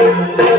Thank you.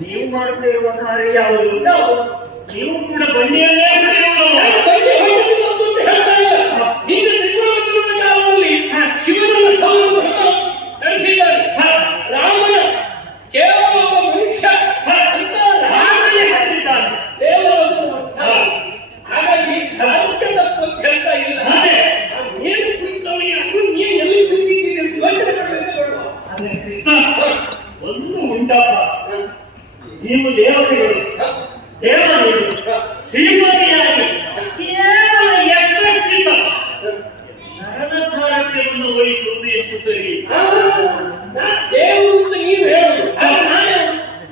ನೀವು ಮಾಡ್ತಾ ಇರುವ ಕಾರ್ಯ ಯಾವುದು? ನೀವು ಕೂಡ ಬಂಡಿಯಲ್ಲೇ ಶಿವನ ನಡೆಸಿದ್ದಾರೆ. ರಾಮನ ಕೇವಲ ಒಬ್ಬ ಮನುಷ್ಯ ಅಂತ ರಾಮನೇ ಹೇಳಿದ್ದಾನೆ. ಹಾಗಾಗಿ ಸಾಧ್ಯ ತಪ್ಪು ಅಂತ ಹೇಳ್ತಾ ಇಲ್ಲ. ಏನು ಕುಳಿತವನಿಗೆ ನೀವು ಎಲ್ಲಿ ಕುಳಿತಿದ್ದೀರಿ ಅಂತ ಯೋಚನೆ ಮಾಡಬೇಕು. ಆದ್ರೆ ಕೃಷ್ಣ ಒಂದು ಉಂಟಪ್ಪ, ನೀವು ದೇವತೆಗಳು, ದೇವತೆಗಳು ಶ್ರೀಮತಿಯಾಗಿ ಕೇವಲ ಯಜ್ಞಸ್ಥಿತ ನರನ ಸಾರಥ್ಯವನ್ನು ವಹಿಸುವುದು ಎಷ್ಟು ಸರಿ? ದೇವರು ಅಂತ ನೀವು ಹೇಳುದು,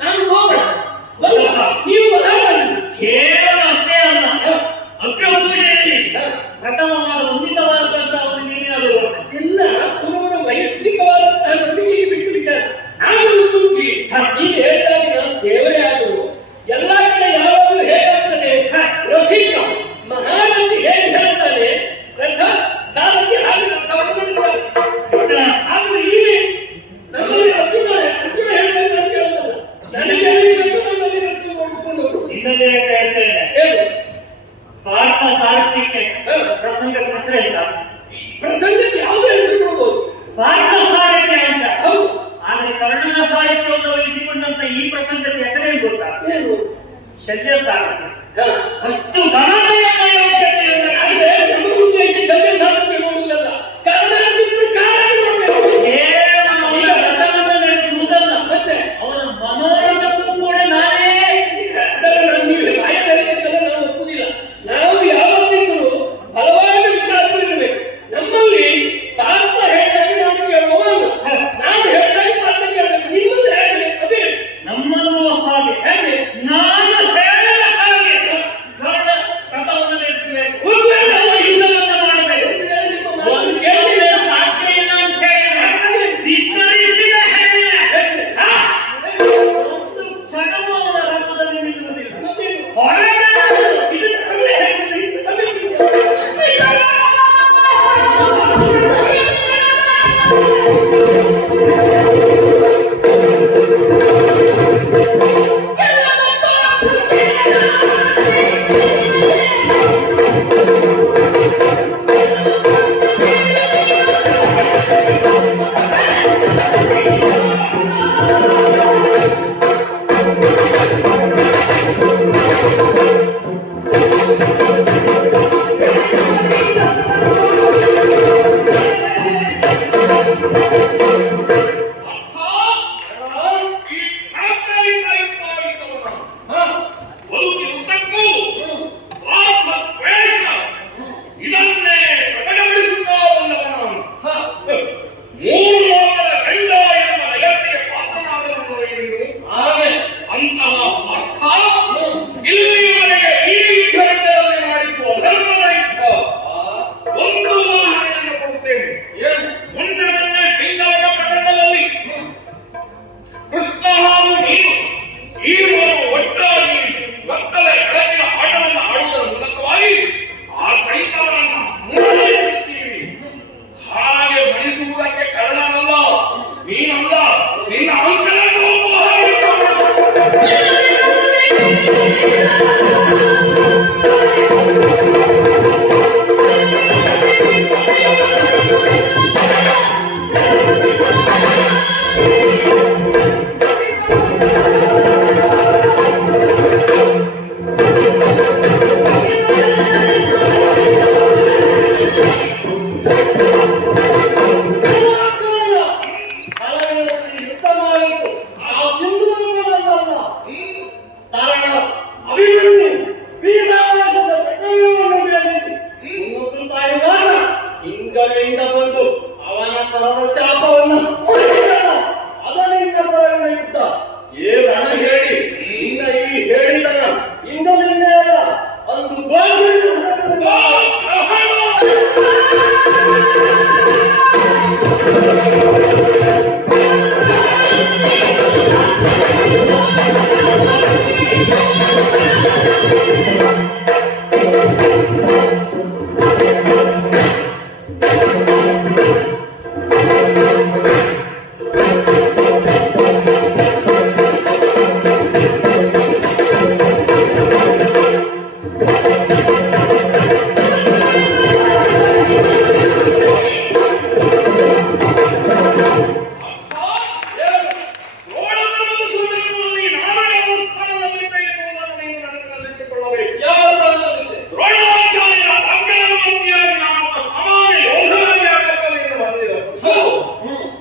ನಾನು ನೋಡ ನೀವು ಕೇವಲ ಅಷ್ಟೇ ಅಲ್ಲ, ಅಗ್ರಪೂಜೆಯಲ್ಲಿ ಪ್ರಥಮವಾದ ವಂದಿತವಾದಂತಹ ಒಂದು ನೀನಾದರೂ ಎಲ್ಲ ಪುನಃ ವೈಯಕ್ತಿಕವಾದಂತಹ ನಡುವೆ ಬಿಟ್ಟು ವಿಚಾರ. ನಾನು ಈಗ ಹೇಳಿದಾಗ ನಾನು ದೇವರೇ ಆಗುವುದು. ಎಲ್ಲ ಕಡೆ ಯಾವಾಗಲೂ ಹೇಗಾಗ್ತದೆ, ರಥಿಕ ಮಹಾರಥಿ ಹೇಗೆ ಹೇಳ್ತಾನೆ, ರಥ ಸಾರಥಿ ಹಾಗೆ ರಥವನ್ನು ಆದ್ರೆ ಇಲ್ಲಿ ನಮ್ಮಲ್ಲಿ ಅರ್ಜುನ ಹೇಳಿದಾಗ ನಾನು ಕೇಳೋದಲ್ಲ. ನನಗೆ ಇನ್ನೊಂದೇ ಹೇಳ್ತೇನೆ, ಹೇಳು. ಪಾರ್ಥ ಸಾರಥ್ಯಕ್ಕೆ ಪ್ರಸಂಗ ಹೆಸರಿಲ್ಲ. ಪ್ರಸಂಗಕ್ಕೆ ಯಾವುದೇ ಹೆಸರು ಕೊಡ್ಬೋದು, ಪಾರ್ಥ ಸಾರಥ್ಯ ಅಂತ. ಹೌದು. ಆದ್ರೆ ಕರ್ಣನ ಸಾಹಿತ್ಯವನ್ನು ವಹಿಸಿಕೊಂಡಂತ ಈ ಪ್ರಸಂಗಕ್ಕೆ ಎಕಡೆ ಗೊತ್ತಾ? ಏನು? ಶಲ್ಯ ಸಾರಥ್ಯ. ಅಷ್ಟು ಘನತೆಯ ಯೋಗ್ಯತೆಯನ್ನು ಅಂದ್ರೆ ನಮ್ಮ ಉದ್ದೇಶ ಶಲ್ಯ ಸಾರಥ್ಯ ನೋಡುವುದಲ್ಲ, ಕರ್ಣ ಕಾರಣ ನೋಡಬೇಕು. ಕೇವಲ ಅವನ ರಥವನ್ನು ನಡೆಸುವುದಲ್ಲ, ಮತ್ತೆ ಅವನ ಮನೋರಥಕ್ಕೂ ಕೂಡ ನಾನೇ ನೀವು ಬಾಯಲ್ಲಿ ನಾವು ಒಪ್ಪುದಿಲ್ಲ. ನಾವು ಯಾವತ್ತಿದ್ದರೂ ಬಲವಾದ ವಿಚಾರಗಳಿರಬೇಕು. ನಮ್ಮಲ್ಲಿ ಪಾರ್ಥ ಹೇಳಿದಾಗ ನಾವು ಕೇಳುವವಲ್ಲ, ನಾವು ಹೇಳಿದಾಗ ಪಾರ್ಥ ಕೇಳಬೇಕು. ನಿಮ್ಮದು ಹೇಗೆ ಅದೇ ನಮ್ಮಲ್ಲೂ ಹಾಗೆ. ಹೇಗೆ ನಾನು ಹೇಳಿದ ಹಾಗೆ ಕರ್ಣ ರಥವನ್ನು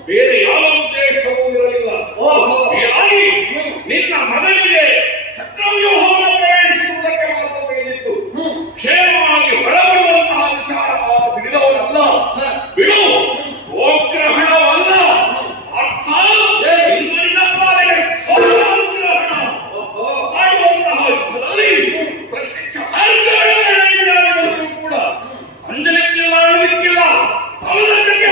ಬೇರೆ ಯಾವ ಉದ್ದೇಶವೂ ಇರಲಿಲ್ಲ. ಹೀಗಾಗಿ ನಿನ್ನ ಮಗನಿಗೆ ಚಕ್ರವ್ಯೂಹವನ್ನು ಪ್ರವೇಶಿಸುವುದಕ್ಕೆ ಮಾತ್ರ ತಿಳಿದಿತ್ತು. ಕ್ಷೇಮವಾಗಿ ಹೊರಬರುವಂತಹ ವಿಚಾರ ತಿಳಿದವನಲ್ಲ. ಬಿಡು, ಗೋಗ್ರಹಣವಲ್ಲ. ಅರ್ಥ ಇಂದು ನಿನ್ನ ಪಾಲಿಗೆ ಸೋಗ್ರಹಣ ಮಾಡುವಂತಹ ಯುದ್ಧದಲ್ಲಿ ಪ್ರತ್ಯಕ್ಷ ಮಾರ್ಗಗಳನ್ನು ಕೂಡ ಅಂಜಲಿಕ್ಕಿಲ್ಲ, ಅಳಲಿಕ್ಕಿಲ್ಲ. ಅವನೊಂದಿಗೆ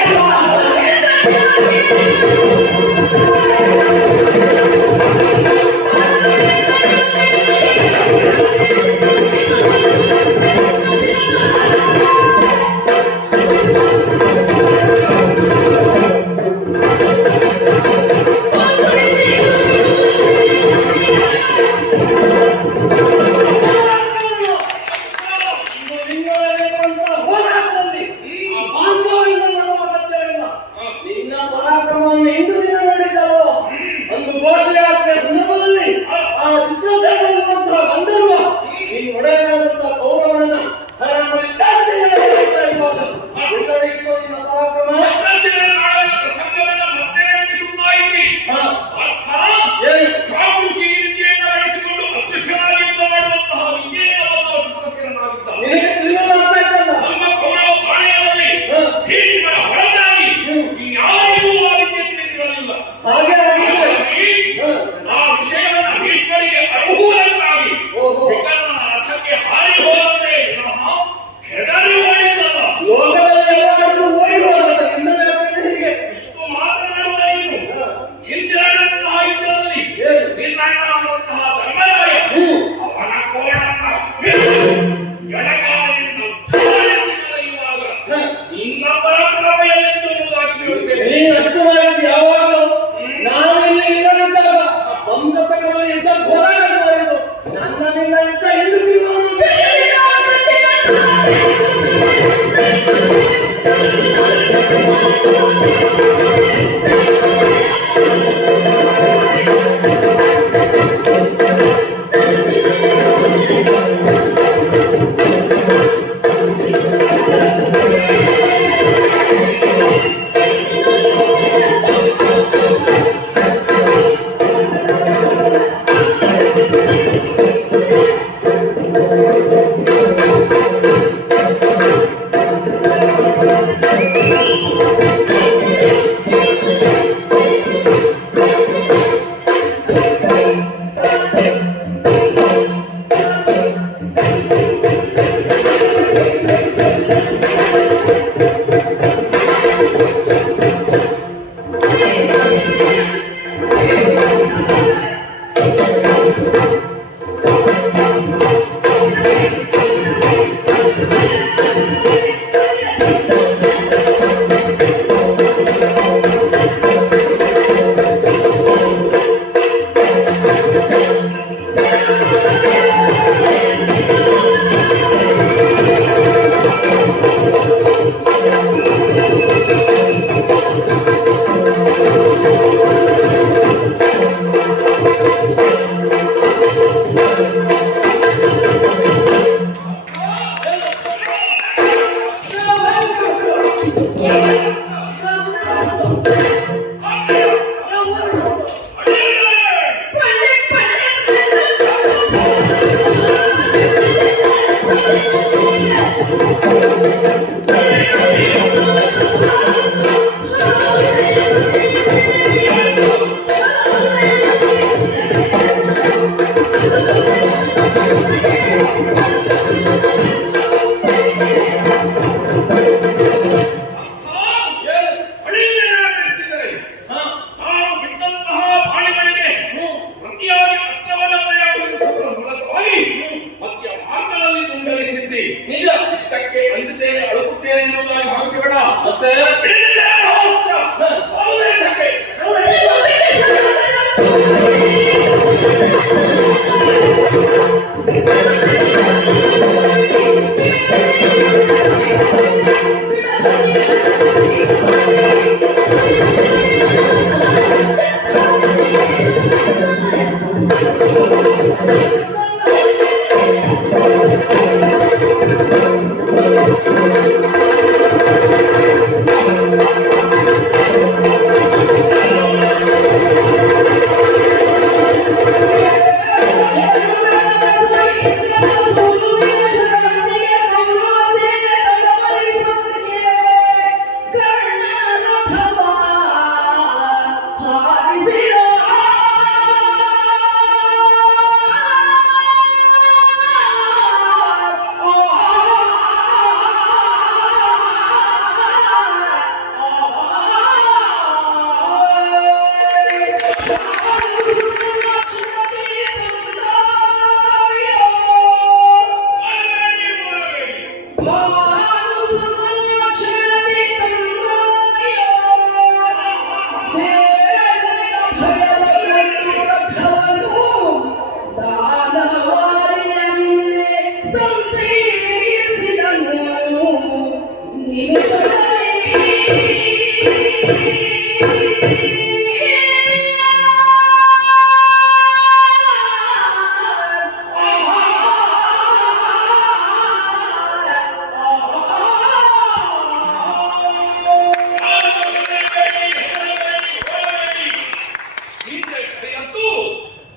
ಅಂತೂ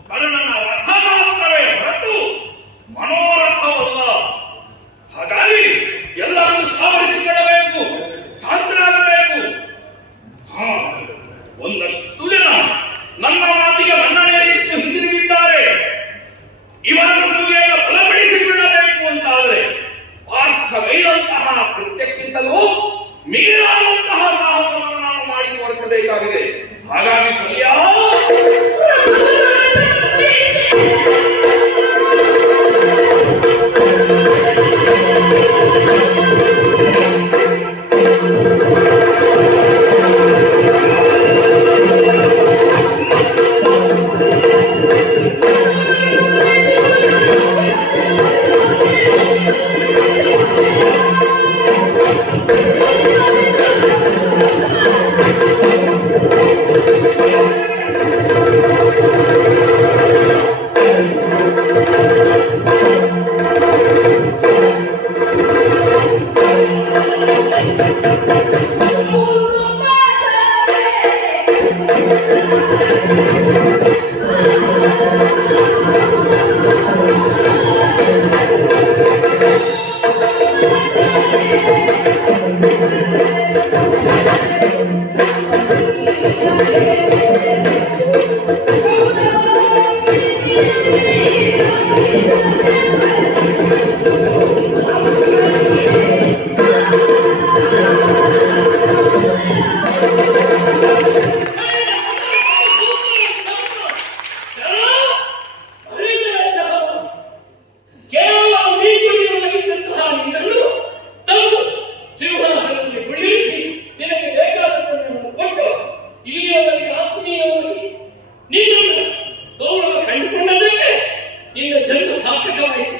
ಕರ್ಣನ ರಥ ಮಾತ್ರವೇ ಹೊರತು ಮನೋರಥವಲ್ಲ. ಹಾಗಾಗಿ ಎಲ್ಲರೂ ಸಾವರಿಸಿಕೊಳ್ಳಬೇಕು, ಶಾಂತರಾಗಬೇಕು. ಒಂದಷ್ಟು ಜನ ನನ್ನ ಮಾತಿಗೆ ಮನ್ನಣೆ ಇಟ್ಟು ಹಿಂದಿರುಗಿದ್ದಾರೆ. ಇವರನ್ನು ಬಲಪಡಿಸಿಕೊಳ್ಳಬೇಕು ಅಂತಾದರೆ ಪಾರ್ಥವೈದಂತಹ ಕೃತ್ಯಕ್ಕಿಂತಲೂ ಮೀರಾದಂತಹ ಸಾಹಸವನ್ನು ನಾನು ಮಾಡಿ ತೋರಿಸಬೇಕಾಗಿದೆ. ಹಾಗಾಗಿ ಸರಿಯಾದ ನೀನು ಗೌರವ ಕಂಡುಕೊಂಡದ್ದಕ್ಕೆ ನಿನ್ನ ಜನ್ಮ ಸಾರ್ಥಕವಾಯಿತು.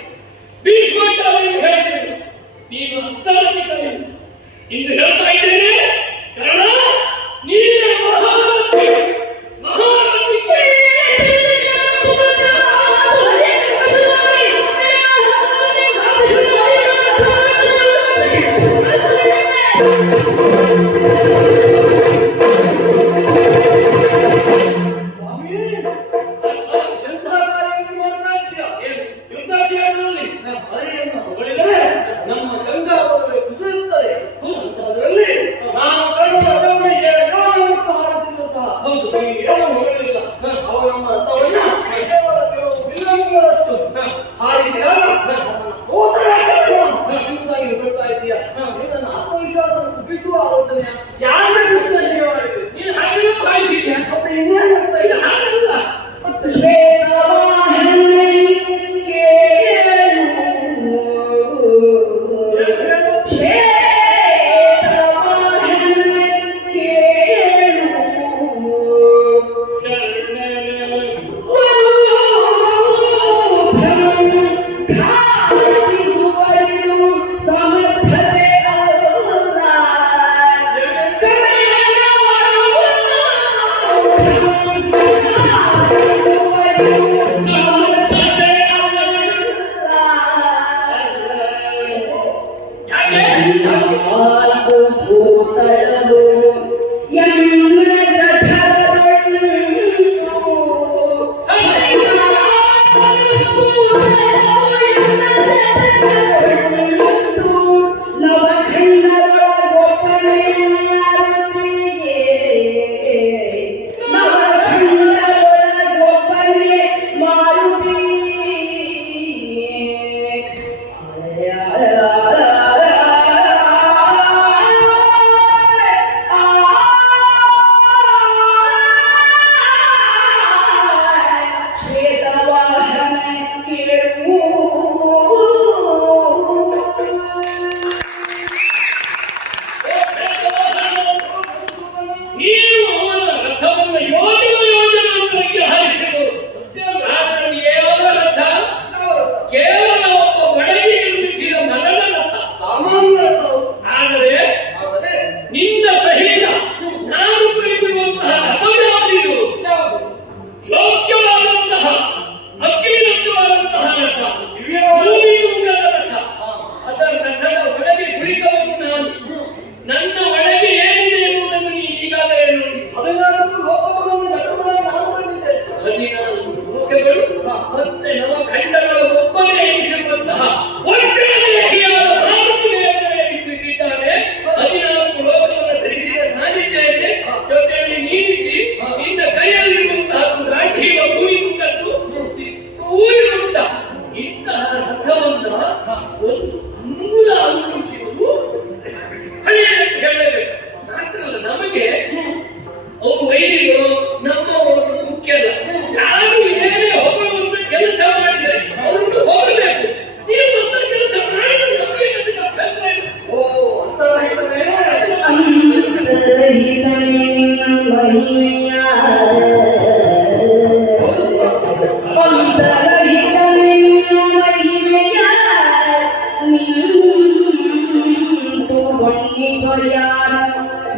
ಯಾರ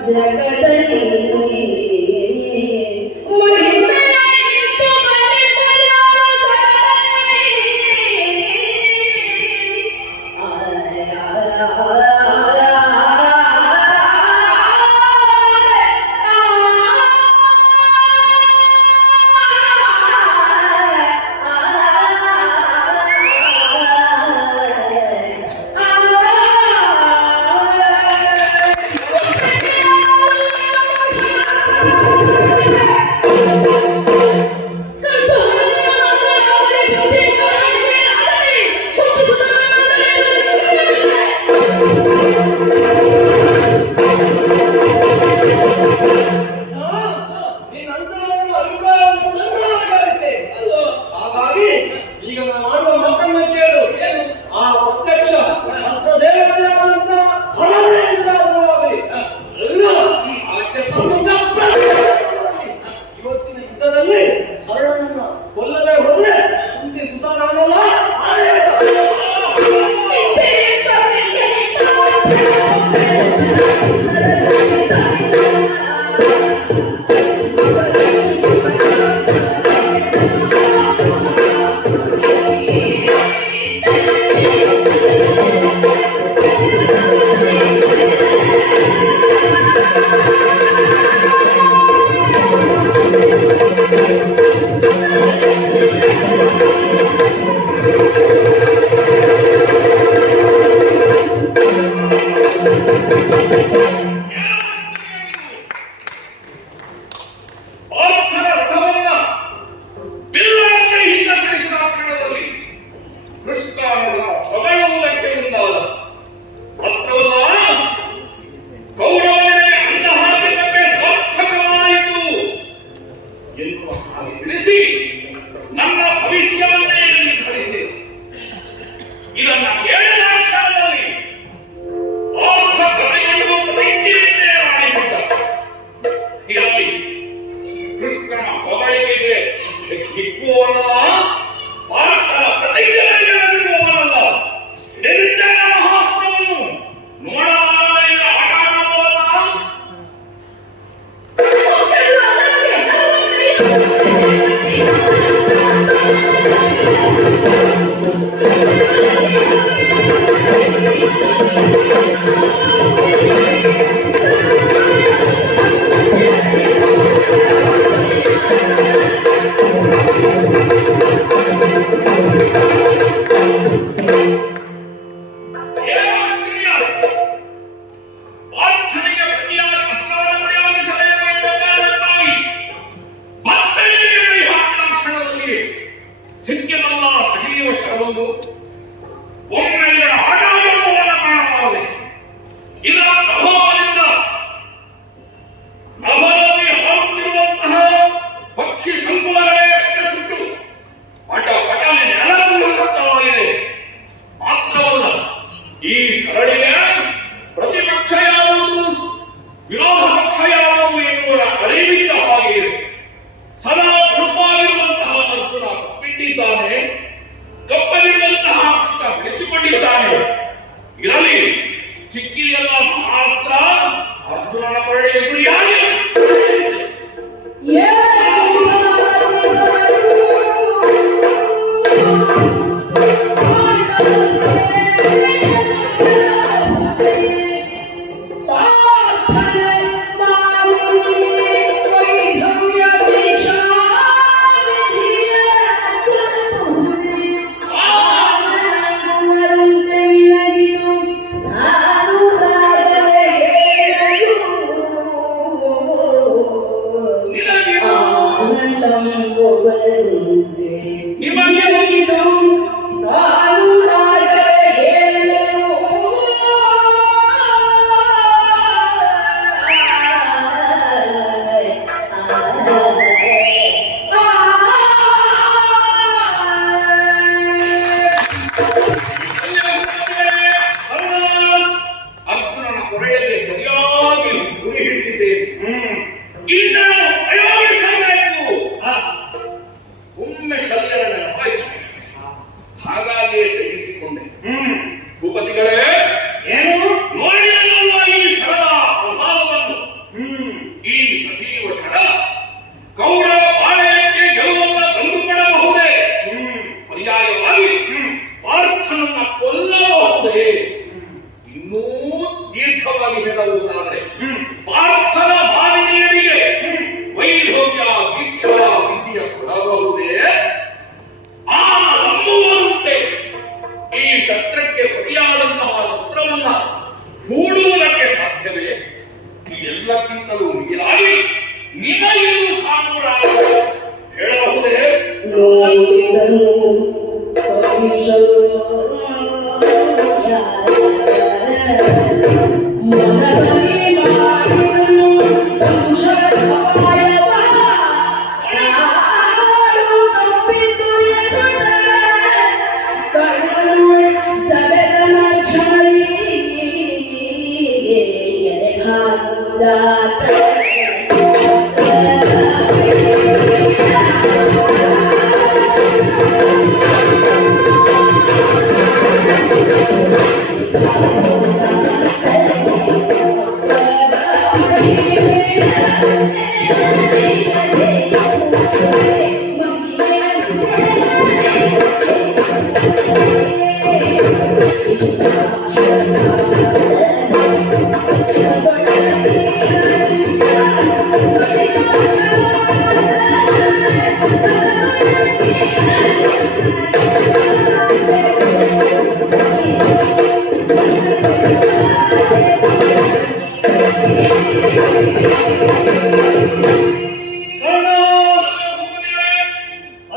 ಜಗದಲ್ಲಿ ಮಹಿಮೆಯಾಗಿತ್ತು ಮಂಡಿತ ಯಾರ ನಿನ್ನ ಅಂತರವನ್ನು ಅಭಿಪ್ರಾಯವನ್ನು ಸಂಗ್ರಹವಾಗುತ್ತೆ. ಅಲ್ವೋ? ಹಾಗಾಗಿ ಈಗ ನಾನು ಆಡುವ ಮಾತನ್ನ ಕೇಳು. ಆ ಪ್ರತ್ಯಕ್ಷ ಅಸ್ತ್ರ ದೇವತೆಯಾದಂತ ಹೊರಗಡೆ ಎದುರಾದರೂ ಆಗಲಿ ಅಲ್ಲ ಅದಕ್ಕೆ ಸಂಬಂಧಪಟ್ಟ ಇವತ್ತಿನ ಯುದ್ಧದಲ್ಲಿ ಹರಳನನ್ನ ಕೊಲ್ಲದೆ ಹೋದ್ರೆ ಕುಂತಿ ಸುತನಾಗಲ್ಲ. ಪಾರ್ಥನ ರಥವನ್ನ ಬಿಲ್ಲಂತೆ ಹಿಂದೆ ಸರಿಸಿದ ಕ್ಷಣದಲ್ಲಿ ಕೃಷ್ಣನನ್ನ ಹೊಗಳುವುದಕ್ಕೆ ಮುಂದಾದ. ಮಾತ್ರವಲ್ಲ, ಕೌರವನಿಗೆ ಅನ್ನ ಹಾಕಿದ್ದಕ್ಕೆ ಸಾರ್ಥಕವಾಯಿತು ಎನ್ನುವ ಹಾಗೆ ತಿಳಿಸಿ ನನ್ನ ಭವಿಷ್ಯವನ್ನೇ ನಿರ್ಧರಿಸಿ ಇದನ್ನ ಕೇಳಿದ ಕ್ಷಣದಲ್ಲಿ ಪಾರ್ಥ ಕಥೆಯನ್ನು ಬೆಂಕಿಯನ್ನೇ ಮಾಡಿಬಿಟ್ಟ. ಹೀಗಾಗಿ ಕೃಷ್ಣನ ಹೊಗಳಿಕೆಗೆ ಕಿಕ್ಕುವವನಲ್ಲ, ಪಾರ್ಥನ ಪ್ರತಿಜ್ಞೆಗಳಿಗೆ ಬೆದರುವವನಲ್ಲ. ಎದುರಿದ್ದ ಮಹಾಸ್ತ್ರವನ್ನು ನೋಡಲಾರದೆಯ ಆಟ ಆಡುವವನ ಏನಾಶ್ಚರ್ಯ! ಪಾರ್ಥನಿಗೆ ಪ್ರತಿಯಾದ ಅಸ್ತ್ರವನ್ನು ಪ್ರಯೋಗಿಸಬೇಕು ಎಂಬ ಕಾರಣಕ್ಕಾಗಿ ಮತ್ತೆ ಕೈ ಹಾಕಿದ ಕ್ಷಣದಲ್ಲಿ ಸಿಕ್ಕಿದಲ್ಲ ಸಜೀವ ಶವವು ಒಮ್ಮೆ ಇದರ ಆಟಾಡುವವನ್ನ ಕಾಣಬಾರದೆ. ಇದರ ಪ್ರಭಾವದಿಂದ ನಭದಲ್ಲಿ ಹಾರುತ್ತಿರುವಂತಹ ಪಕ್ಷಿ ಸಂಕುಲಗಳೇ ಸುಟ್ಟು ಪಟ ಪಟನೆ ನೆಲಗುರುತ್ತಾ ಇದೆ. ಮಾತ್ರವಲ್ಲ, ಈ ಸರಳಿಗೆ ಪ್ರತಿಪಕ್ಷ ಯಾವುದು ವಿರೋಧ ಪಕ್ಷ ಯಾವುದು ಎನ್ನುವ ಅರಿವಿದ್ದ ಹಾಗೆ ಇದೆ. ಸದಾ ಗುರುಪಾಗಿರುವಂತಹ ಅರ್ಜುನ ತಪ್ಪಿಟ್ಟಿದ್ದಾನೆ, ಕಪ್ಪಲಿರುವಂತಹ ಕೃಷ್ಣ ಬಿಡಿಸಿಕೊಂಡಿದ್ದಾನೆ. ಇರಲಿ, ಸಿಕ್ಕಿದೆಲ್ಲ ಮಹಾಸ್ತ್ರ ಅರ್ಜುನನ ಕೊರಳಿಗೆ ಗುರಿಯಾಗಿದೆ. ನಿಮಗೆ ಸಾಧು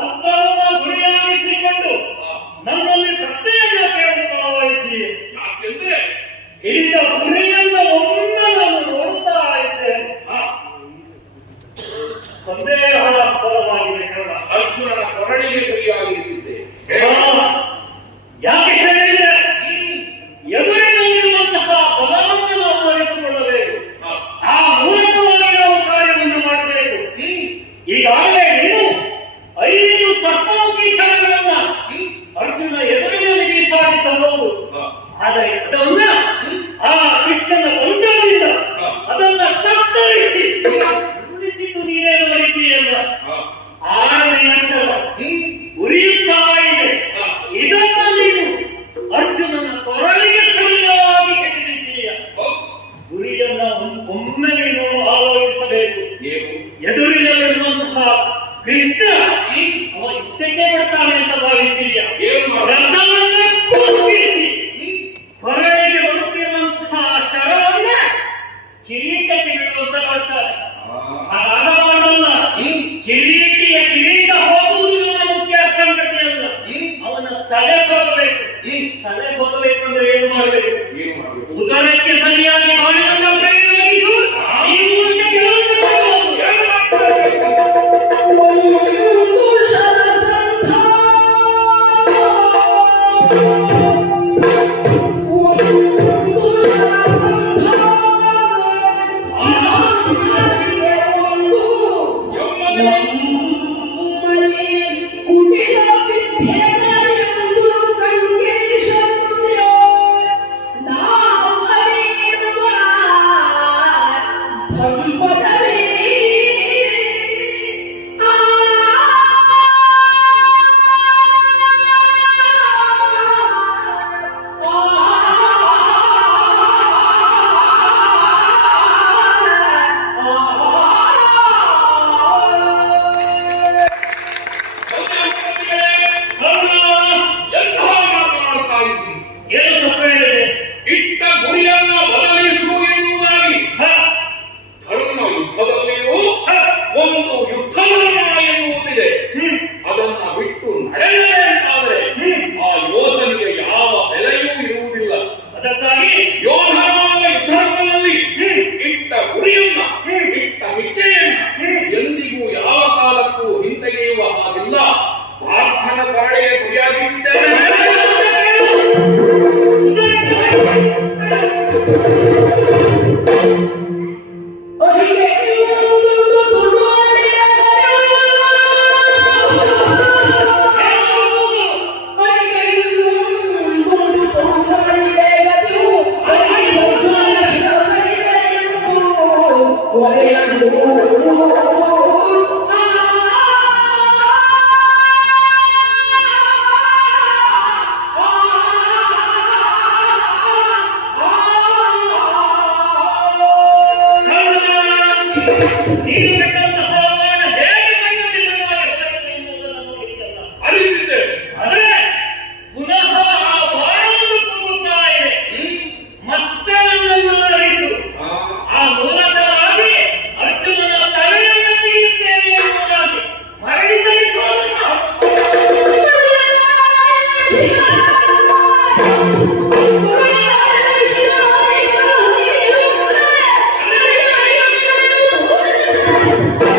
ಅಸ್ತ್ರವನ್ನ ಗುರಿಯಾಗಿಸಿಕೊಂಡು ನನ್ನಲ್ಲಿ ಪ್ರಶ್ನೆಯನ್ನ ಕೇಳುತ್ತಾ ಇದ್ದೀಯ. ಯಾಕೆಂದ್ರೆ ಹಿಡಿದ ಗುರಿಯನ್ನ ಒಮ್ಮೆ ನಾನು ನೋಡುತ್ತಾ ಇದ್ದೇನೆ. ಸಂದೇಹಾಸ್ಪದವಾಗಿದೆ ಕಣ. ಅರ್ಜುನನ ಕೊರಳಿಗೆ ಗುರಿಯಾಗಿರಿಸಿದ್ದೆ. ಯಾಕೆ ಹೇಳಿದ್ರೆ ಎದುರಿನಲ್ಲಿರುವಂತಹ ಬಲವನ್ನು ನಾವು ಅರಿತುಕೊಳ್ಳಬೇಕು. ಆ ಮೂಲಕವಾಗಿ ನಾವು ಕಾರ್ಯವನ್ನು ಮಾಡಬೇಕು. ಈಗಾಗಲೇ ನೀನು 5 ಸರ್ಪಮುಖಿ ಶರಗಳನ್ನ ಅರ್ಜುನ ಎದುರಿನಲ್ಲಿ ಬೀಸಾಡಿದ್ದಬಹುದು. ಆದರೆ ಅದನ್ನ ಆ ಕೃಷ್ಣನ ಮಂತ್ರದಿಂದ ಅದನ್ನ ಕತ್ತರಿಸಿ ಉಳಿಸಿದ್ದು ನೀನೇ ಮಾಡಿದ್ದೀಯಲ್ಲ. 6ನೇ ಅಕ್ಷರ ಉರಿಯುತ್ತಾ ಇದೆ. ಇದನ್ನ ನೀನು ಅರ್ಜುನನ ಕೊರಳಿಗೆ ಸರಿಯಾಗಿ ಹಿಡಿದಿದ್ದೀಯ. ಗುರಿಯನ್ನ ಒಮ್ಮೆ ನೀನು ಆಲೋಚಿಸಬೇಕು. ಎದುರಿನಲ್ಲಿರುವಂತಹ ಕೃಷ್ಣ ಅವ ಇಷ್ಟಕ್ಕೆ ಬಿಡ್ತಾನೆ ಅಂತ ಭಾವಿದ್ದೀಯ. ರಥವನ್ನ ಕುಗ್ಗಿಸಿ ಹೊರಳಿಗೆ ಬರುತ್ತಿರುವಂತಹ ಶರವನ್ನ ಕಿರೀಟಕ್ಕೆ ಬಿಡುವಂತ ಮಾಡ್ತಾರೆ. ಹಾಗಾಗಬಾರದಲ್ಲ. ಕಿರೀಟಿಯ ಕಿರೀಟ ಹೋಗುವುದು ನಮ್ಮ ಮುಖ್ಯ ಸಂಗತಿಯಲ್ಲ. ಅವನ ತಲೆ ಹೋಗಬೇಕು. ತಲೆ ಹೋಗಬೇಕಂದ್ರೆ ಏನು ಮಾಡಬೇಕು? ಉದರಕ್ಕೆ ಸರಿಯಾಗಿ ಬಾಣವನ್ನು ಪ್ರಯೋಗಿಸು. ಈ ಮೂಲಕ ಗೆಲುವನ್ನು ಪಡೆಯಬಹುದು. Yes.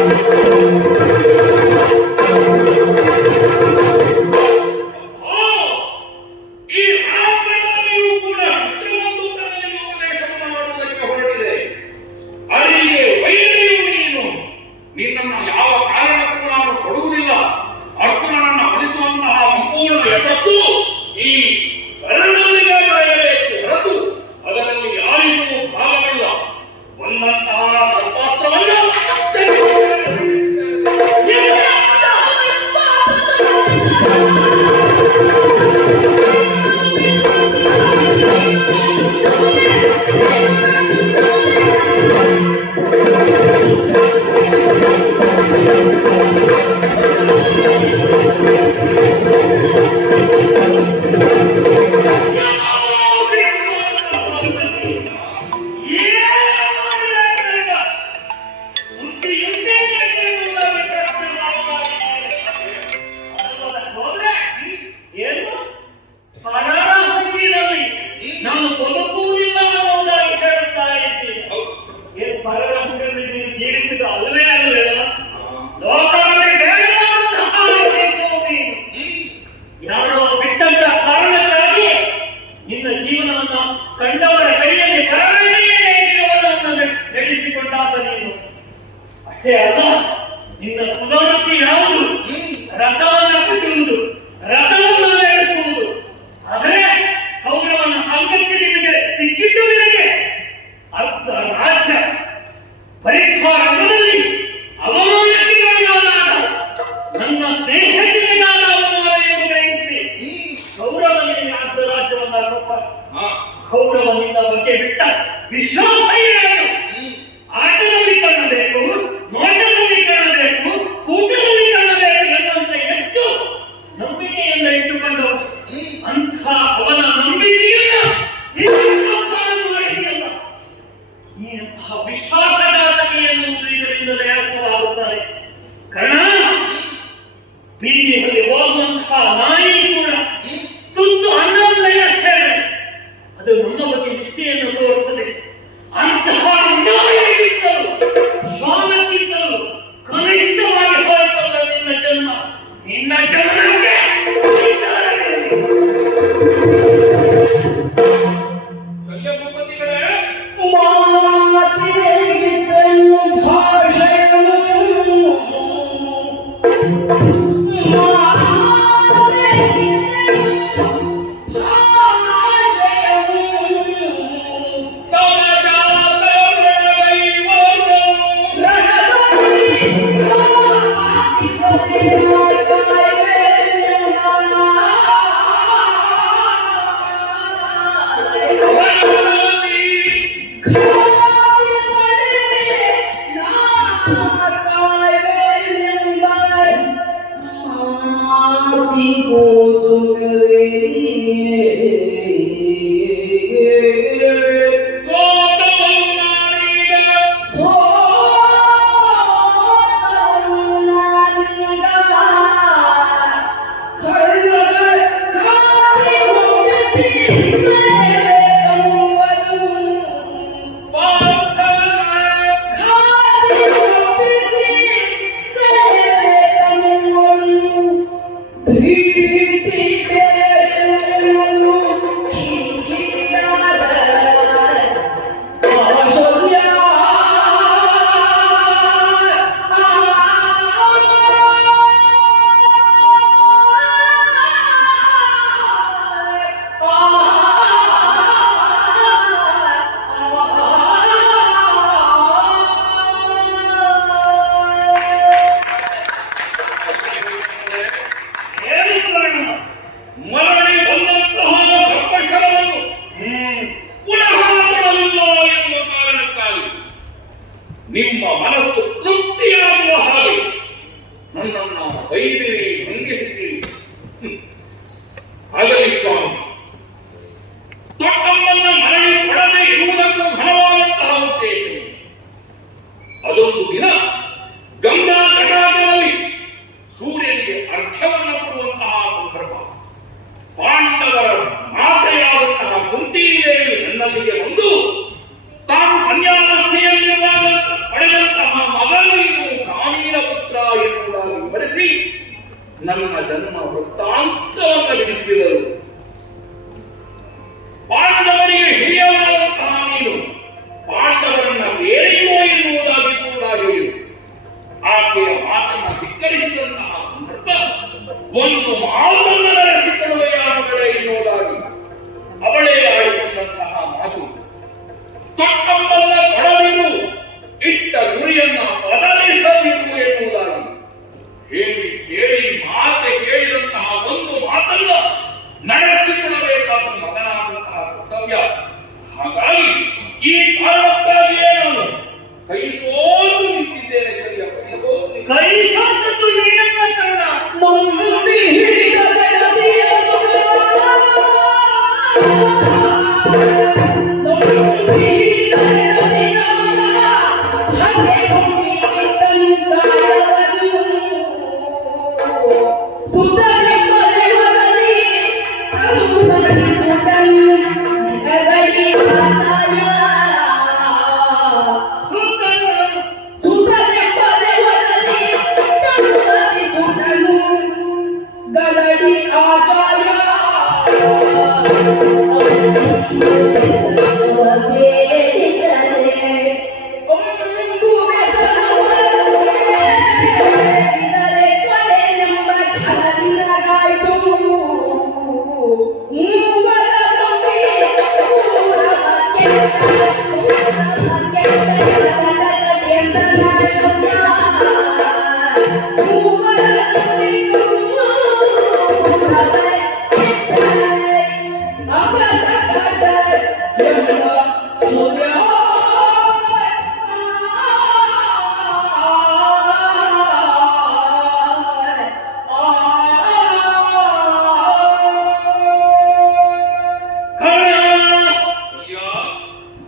ಯಶಸ್ಸು ಈ ಕರ್ಣನಿಗೆ ಕಾಯಬೇಕು ಹೊರತು ಅದರಲ್ಲಿ ಯಾರಿಗೂ ಭಾಗವಿಲ್ಲ. ಬಂದಂತಹ ಸರ್ವಾಸ್ತ್ರವನ್ನು ನಾನು ಬದುಕುವುದಿಲ್ಲ ಅನ್ನೋದಾಗಿ ಹೇಳುತ್ತಾ ಇದ್ದೀನಿ. ಏನು ಪರರ ಹುಡುಗರಲ್ಲಿ ನೀನು ಜೀವಿಸಿದ ಅಲ್ಲವೇ ಅಲ್ಲವೇ ಲೋಕದಲ್ಲಿ ಬೇಡದಂತಹ ನೀನು ಯಾರೋ ಬಿಟ್ಟಂತ ಕಾರಣಕ್ಕಾಗಿ ನಿನ್ನ ಜೀವನವನ್ನ ಕಂಡವರ ಕೈಯಲ್ಲಿ ಕರವಣಿಗೆಯೇ ಜೀವನವನ್ನು ನಡೆಸಿಕೊಂಡಾತ ನೀನು. ಅಷ್ಟೇ ಅಲ್ಲ, ನಿನ್ನ ಕುಲವೃತ್ತಿ ಯಾವುದು? ರಥವನ್ನು ಕಟ್ಟುವುದು, ರಥವನ್ನು ನಡೆಸುವುದು. ಆದರೆ ಕೌರವನ ಸಂಗತಿ ನಿನಗೆ ಸಿಕ್ಕಿದ್ದು. ನಿನಗೆ ಅರ್ಧ ರಾಜ್ಯ ಪರೀಕ್ಷಾ ರಂಗದಲ್ಲಿ ಅವಮಾನಕ್ಕೆ ಒಳಗಾದಾಗ ನನ್ನ ಸ್ನೇಹಿತನಿಗಾದ ಅವಮಾನ ಎಂದು ಗ್ರಹಿಸಿ ಕೌರವನಿಗೆ ಅರ್ಧ ರಾಜ್ಯವನ್ನ ಕೊಟ್ಟ. ಕೌರವನಿಂದ ಬಗ್ಗೆ ಬಿಟ್ಟ ವಿಶ್ವಾಸ ಏನು? ಆಟದಲ್ಲಿ ಕಾಣಬೇಕು, ನೋಟದಲ್ಲಿ ಕಾಣಬೇಕು, ಕೂಟದಲ್ಲಿ ಕಾಣಬೇಕು ಎನ್ನುವಂತ ಎಷ್ಟು ನಂಬಿಕೆಯನ್ನು ಇಟ್ಟುಕೊಂಡು ಅಂಥ ಅವನ ನಂಬಿಕೆಯನ್ನ ಮಾಡಿದೆಯಲ್ಲ, ಇಂತಹ ವಿಶ್ವಾಸಘಾತಕ ಎನ್ನುವುದು ಇದರಿಂದಲೇ ಅರ್ಥವಾಗುತ್ತದೆ. ಕರ್ಣ, ಬೀದಿಯಲ್ಲಿ ಹೋಗುವಂತಹ ನಾಯಿ ಕೂಡ ತುತ್ತು ಅನ್ನವನ್ನಯ ಸೇವೆ ಅದು ನಮ್ಮ ಬಗ್ಗೆ ನಿಷ್ಠೆಯನ್ನು ತೋರುತ್ತದೆ. ಅಂತಹ ನಾಯಿಗಿಂತಲೂ ಶ್ವಾನಕ್ಕಿಂತಲೂ ಕನಿಷ್ಠವಾಗಿ ಹೋಗುತ್ತದೆ ನಿನ್ನ ಜನ್ಮ. ನಿನ್ನ ಜನ್ಮಕ್ಕೆ ಶಲ್ಯಭೂಪತಿಗಳೇ, ಮರಳಿ ಬಂದಂತಹ ಸರ್ಪಶರವನ್ನು ಪುನಃ ಕೊಡಲಿಲ್ಲ ಎನ್ನುವ ಕಾರಣಕ್ಕಾಗಿ ನಿಮ್ಮ ಮನಸ್ಸು ತೃಪ್ತಿಯಾಗುವ ಹಾಗೆ ನನ್ನನ್ನು ಬೈದಿರಿ, ಭಂಗಿಸಿದ್ದೀರಿ. ಆಗಲಿ ಸ್ವಾಮಿ, ದೊಡ್ಡಮ್ಮನ್ನ ಮರಳಿ ಕೊಡದೆ ಇರುವುದಕ್ಕೂ ಘನವಾದಂತಹ ಉದ್ದೇಶ. ಅದೊಂದು ದಿನ ಗಂಗಾ ತಟಾಕದಲ್ಲಿ ಸೂರ್ಯನಿಗೆ ಅರ್ಘ್ಯವನ್ನು ಕೊಡುವಂತಹ ಸಂದರ್ಭ. ಪಾಂಡವರ ಮಾತೆಯಾದಂತಹ ಕುಂತಿದೇವಿ ನನ್ನಲ್ಲಿಗೆ ಬಂದು ತಾನು ಕನ್ಯಾವಸ್ಥೆಯಲ್ಲಿರುವಾಗ ಪಡೆದಂತಹ ನಡೆಸಿಕೊಡಬೇಕಾದ ಮಗನಾದಂತಹ ಕರ್ತವ್ಯ. ಹಾಗಾಗಿ ಈ ಕಾರಣಕ್ಕಾಗಿಯೇ ನಾನು ಕೈ ಸೋತು ನಿಂತಿದ್ದೇನೆ. ಸರಿಯ ಕೈ ಸಾಕತ್ತು ನೀನೆಲ್ಲ ಕರ್ಣ. ಮಂಬಿ ಹಿಡಿದ ನದಿಯ ಗಲಡಿ ಆಚಾರ್ಯ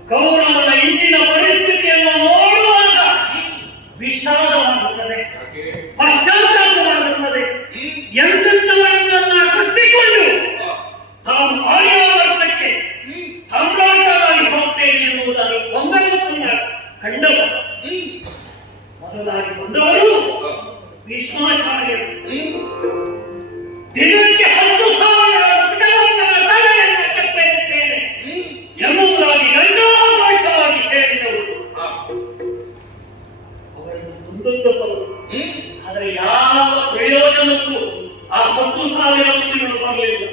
ಕೌರವನ ಇಂದಿನ ಪರಿಸ್ಥಿತಿಯನ್ನು ನೋಡುವಾಗ ವಿಷಾದವಾಗುತ್ತದೆ, ಪಶ್ಚಾತ್ತಾಪವಾಗುತ್ತದೆ. ಎಂತೆಂಥವರನ್ನೆಲ್ಲ ಕಟ್ಟಿಕೊಂಡು ತಾವು ಆರ್ಯಾವರ್ತಕ್ಕೆ ಸಾಮ್ರಾಟನಾಗಿ ಹೋಗ್ತೇನೆ ಎನ್ನುವುದಾಗಿ ಕೊಂಗಲನ್ನು ಕಂಡವ. ಮೊದಲಾಗಿ ಬಂದವರು ಭೀಷ್ಮಾಚಾರ್ಯರು. ದಿನಕ್ಕೆ 10,000 ಪುಟವರ್ಗದ ತಲೆಯನ್ನು ಕತ್ತರಿಸುತ್ತೇನೆ ಎನ್ನುವುದಾಗಿ ಗಂಡಾಘೋಷವಾಗಿ ಹೇಳಿದವರು. ಅವರನ್ನು ಮುಂದೊಂದವರು. ಆದರೆ ಯಾವ ಪ್ರಯೋಜನಕ್ಕೂ ಆ 10,000 ಪುಟಗಳು ಬರಲಿಲ್ಲ.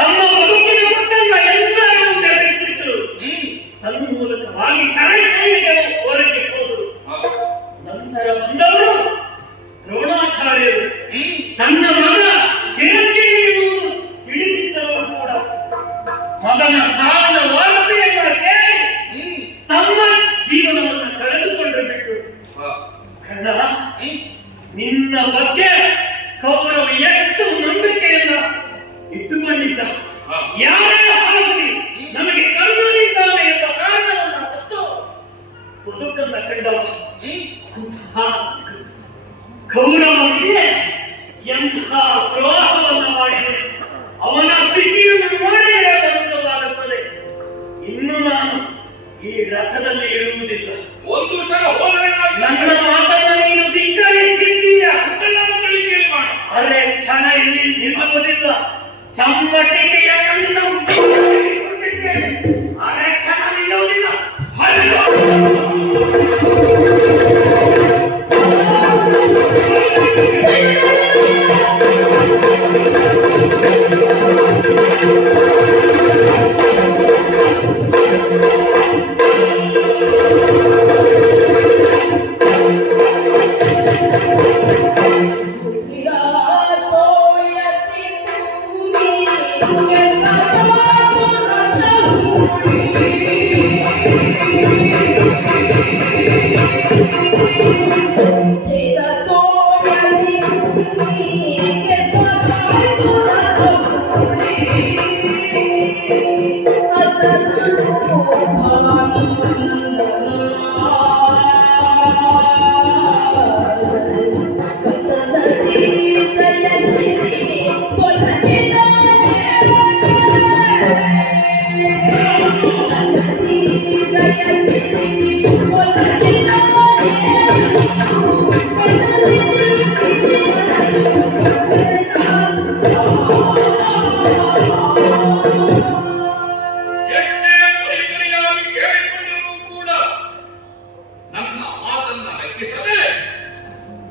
ತಮ್ಮ ಬದುಕಿನ ಕೊಟ್ಟನ್ನ ಎಲ್ಲರ ಮುಂದೆ ಬೆಚ್ಚಿಟ್ಟು ತನ್ನ ಮೂಲಕವಾಗಿ ಶರಶೈಲಿಗೆ ಹೊರಗೆ ಹೋದರು. ನಂತರ ಬಂದವರು ದ್ರೋಣಾಚಾರ್ಯರು. ತನ್ನ ಮಗ ಚಿರಂಜೀವಿ ಎನ್ನುವುದು ತಿಳಿದಿದ್ದರೂ ಕೂಡ ಮಗನ ಸಾವಿನ ವಾರ್ತೆಯನ್ನು ಕೇಳಿ ತಮ್ಮ ಜೀವನವನ್ನು ಕಳೆದುಕೊಂಡು ಬಿಟ್ಟು, ಕರ್ಣ, ನಿನ್ನ ಬಗ್ಗೆ ಕೌರವ ಎಷ್ಟು ನಂಬಿಕೆಯನ್ನ ಇಟ್ಟುಕೊಂಡಿದ್ದ. ಯಾರೇ ಆಗಲಿ ನಮಗೆ ಕರುಣಿದ್ದಾನೆ ಎಂಬ ಕಾರಣವನ್ನು ಹೊತ್ತು ಬದುಕನ್ನ ಕಂಡವ. ಅಂತಹ ಕೌರವನಿಗೆ ಎಂಥ ದ್ರೋಹವನ್ನು ಮಾಡಿದೆ. ಅವನ ಸ್ಥಿತಿಯನ್ನು ನೋಡಿಯೇ ಬದುಕವಾಗುತ್ತದೆ. ಇನ್ನು ನಾನು ಈ ರಥದಲ್ಲಿ ಇರುವುದಿಲ್ಲ. ಒಂದು ಸಲ ಹೋದರೆ ನನ್ನ ಮಾತನ್ನು ನೀನು ಧಿಕ್ಕರಿಸಿದ್ದೀಯ. ಮಾಡು. ಅರೆ ಕ್ಷಣ ಇಲ್ಲಿ ನಿಲ್ಲುವುದಿಲ್ಲ. ಚಮ್ಮಟಿಕೆಯ ನನ್ನ ಅರೆ ಕ್ಷಣ ನಿಲ್ಲುವುದಿಲ್ಲ. ಎಷ್ಟೇ ಪರಿಪರಿಯಾಗಿ ಕೇಳಿಕೊಂಡರೂ ಕೂಡ ನನ್ನ ಮಾತನ್ನ ಲೆಕ್ಕಿಸದೆ